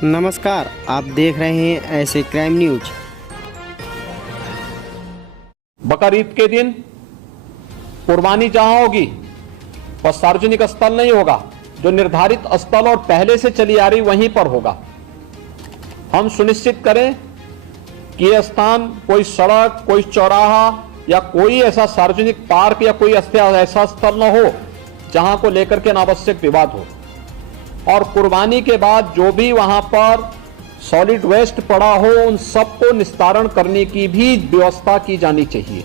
नमस्कार, आप देख रहे हैं ऐसे क्राइम न्यूज। बकरीद के दिन कुर्बानी जहां होगी वह सार्वजनिक स्थल नहीं होगा, जो निर्धारित स्थल और पहले से चली आ रही वहीं पर होगा। हम सुनिश्चित करें कि यह स्थान कोई सड़क, कोई चौराहा या कोई ऐसा सार्वजनिक पार्क या कोई ऐसा स्थल न हो जहां को लेकर के अनावश्यक विवाद हो। और कुर्बानी के बाद जो भी वहां पर सॉलिड वेस्ट पड़ा हो उन सबको निस्तारण करने की भी व्यवस्था की जानी चाहिए,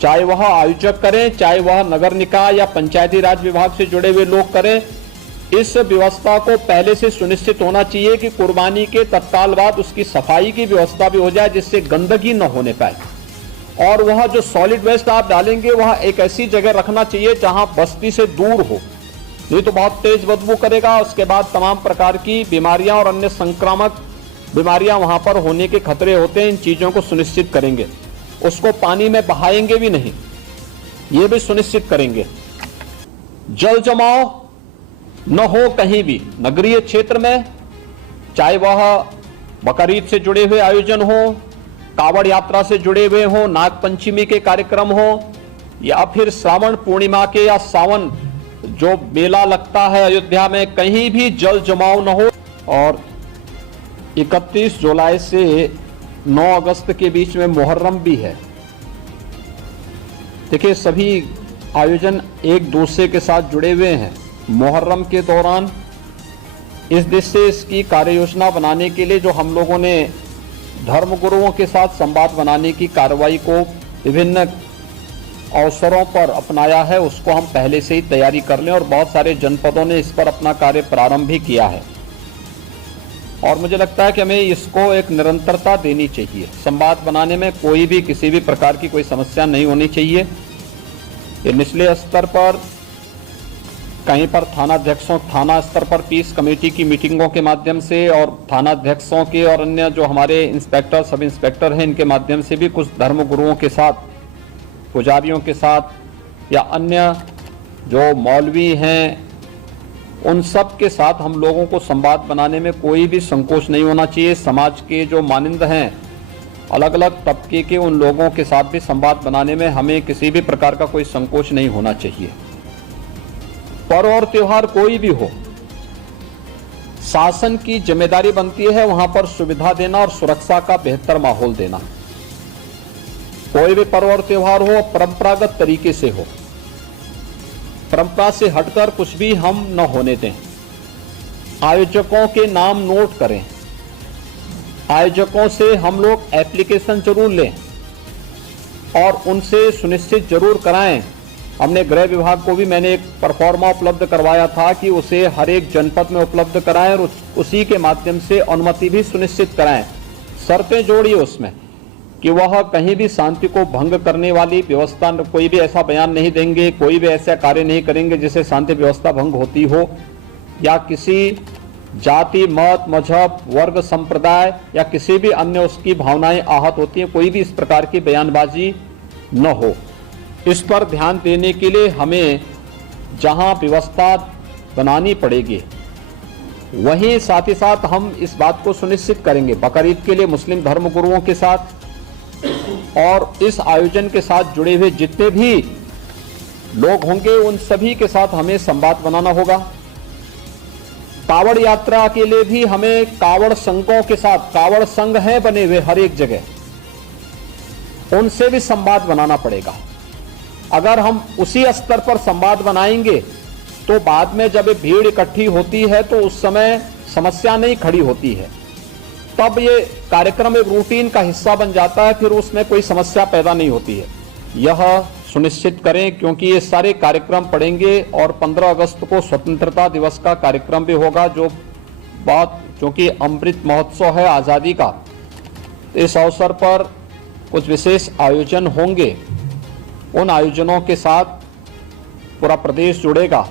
चाहे वह आयोजक करें, चाहे वह नगर निकाय या पंचायती राज विभाग से जुड़े हुए लोग करें। इस व्यवस्था को पहले से सुनिश्चित होना चाहिए कि कुर्बानी के तत्काल बाद उसकी सफाई की व्यवस्था भी हो जाए, जिससे गंदगी न होने पाए। और वह जो सॉलिड वेस्ट आप डालेंगे वह एक ऐसी जगह रखना चाहिए जहां बस्ती से दूर हो, नहीं तो बहुत तेज बदबू करेगा। उसके बाद तमाम प्रकार की बीमारियां और अन्य संक्रामक बीमारियां वहां पर होने के खतरे होते हैं। इन चीजों को सुनिश्चित करेंगे। उसको पानी में बहाएंगे भी नहीं, ये भी सुनिश्चित करेंगे। जल जमाव न हो कहीं भी नगरीय क्षेत्र में, चाहे वह बकरीद से जुड़े हुए आयोजन हो, कावड़ यात्रा से जुड़े हुए हो, नाग पंचमी के कार्यक्रम हो, या फिर श्रावण पूर्णिमा के या सावन जो मेला लगता है अयोध्या में, कहीं भी जल जमाव न हो। और 31 जुलाई से 9 अगस्त के बीच में मुहर्रम भी है। देखिए, सभी आयोजन एक दूसरे के साथ जुड़े हुए हैं। मुहर्रम के दौरान इस दिशा से इसकी कार्य योजना बनाने के लिए जो हम लोगों ने धर्मगुरुओं के साथ संवाद बनाने की कार्रवाई को विभिन्न अवसरों पर अपनाया है, उसको हम पहले से ही तैयारी कर लें। और बहुत सारे जनपदों ने इस पर अपना कार्य प्रारंभ भी किया है। और मुझे लगता है कि हमें इसको एक निरंतरता देनी चाहिए। संवाद बनाने में कोई भी किसी भी प्रकार की कोई समस्या नहीं होनी चाहिए। ये निचले स्तर पर कहीं पर थाना स्तर पर पीस कमेटी की मीटिंगों के माध्यम से और थानाध्यक्षों के और अन्य जो हमारे इंस्पेक्टर, सब इंस्पेक्टर हैं, इनके माध्यम से भी कुछ धर्मगुरुओं के साथ, पुजारियों के साथ या अन्य जो मौलवी हैं उन सब के साथ हम लोगों को संवाद बनाने में कोई भी संकोच नहीं होना चाहिए। समाज के जो मानिंद हैं, अलग अलग तबके के, उन लोगों के साथ भी संवाद बनाने में हमें किसी भी प्रकार का कोई संकोच नहीं होना चाहिए। पर्व और त्योहार कोई भी हो, शासन की जिम्मेदारी बनती है वहां पर सुविधा देना और सुरक्षा का बेहतर माहौल देना। कोई भी पर्व और त्योहार हो, परंपरागत तरीके से हो, परंपरा से हटकर कुछ भी हम न होने दें। आयोजकों के नाम नोट करें, आयोजकों से हम लोग एप्लीकेशन जरूर लें और उनसे सुनिश्चित जरूर कराएं। हमने गृह विभाग को भी मैंने एक परफॉर्मा उपलब्ध करवाया था कि उसे हर एक जनपद में उपलब्ध कराएं और उसी के माध्यम से अनुमति भी सुनिश्चित कराएं। शर्तें जोड़िए उसमें कि वह कहीं भी शांति को भंग करने वाली व्यवस्था, कोई भी ऐसा बयान नहीं देंगे, कोई भी ऐसा कार्य नहीं करेंगे जिससे शांति व्यवस्था भंग होती हो, या किसी जाति, मत, मजहब, वर्ग, संप्रदाय या किसी भी अन्य उसकी भावनाएं आहत होती हैं, कोई भी इस प्रकार की बयानबाजी न हो। इस पर ध्यान देने के लिए हमें जहां व्यवस्था बनानी पड़ेगी वहीं साथ ही साथ हम इस बात को सुनिश्चित करेंगे बकरीद के लिए मुस्लिम धर्मगुरुओं के साथ और इस आयोजन के साथ जुड़े हुए जितने भी लोग होंगे उन सभी के साथ हमें संवाद बनाना होगा। कावड़ यात्रा के लिए भी हमें कावड़ संघों के साथ, कावड़ संघ हैं बने हुए हर एक जगह, उनसे भी संवाद बनाना पड़ेगा। अगर हम उसी स्तर पर संवाद बनाएंगे तो बाद में जब भीड़ इकट्ठी होती है तो उस समय समस्या नहीं खड़ी होती है, तब ये कार्यक्रम एक रूटीन का हिस्सा बन जाता है, फिर उसमें कोई समस्या पैदा नहीं होती है। यह सुनिश्चित करें क्योंकि ये सारे कार्यक्रम पड़ेंगे और 15 अगस्त को स्वतंत्रता दिवस का कार्यक्रम भी होगा, जो बात क्योंकि अमृत महोत्सव है आज़ादी का, इस अवसर पर कुछ विशेष आयोजन होंगे। उन आयोजनों के साथ पूरा प्रदेश जुड़ेगा।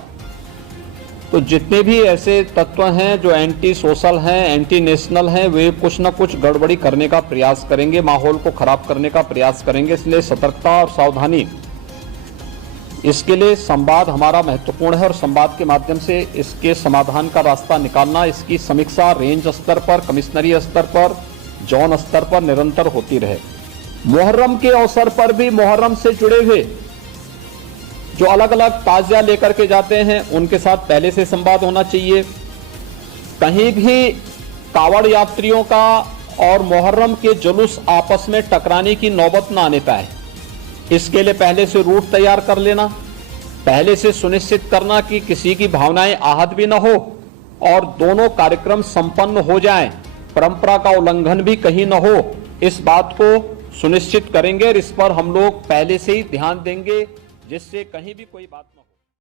तो जितने भी ऐसे तत्व हैं जो एंटी सोशल हैं, एंटी नेशनल हैं, वे कुछ न कुछ गड़बड़ी करने का प्रयास करेंगे, माहौल को खराब करने का प्रयास करेंगे। इसलिए सतर्कता और सावधानी इसके लिए संवाद हमारा महत्वपूर्ण है और संवाद के माध्यम से इसके समाधान का रास्ता निकालना, इसकी समीक्षा रेंज स्तर पर, कमिश्नरी स्तर पर, जोन स्तर पर निरंतर होती रहे। मुहर्रम के अवसर पर भी मुहर्रम से जुड़े हुए जो अलग अलग ताजिया लेकर के जाते हैं उनके साथ पहले से संवाद होना चाहिए। कहीं भी कावड़ यात्रियों का और मुहर्रम के जुलूस आपस में टकराने की नौबत ना आने पाए, इसके लिए पहले से रूट तैयार कर लेना, पहले से सुनिश्चित करना कि किसी की भावनाएं आहत भी ना हो और दोनों कार्यक्रम संपन्न हो जाएं, परंपरा का उल्लंघन भी कहीं ना हो, इस बात को सुनिश्चित करेंगे और इस पर हम लोग पहले से ही ध्यान देंगे जिससे कहीं भी कोई बात ना हो।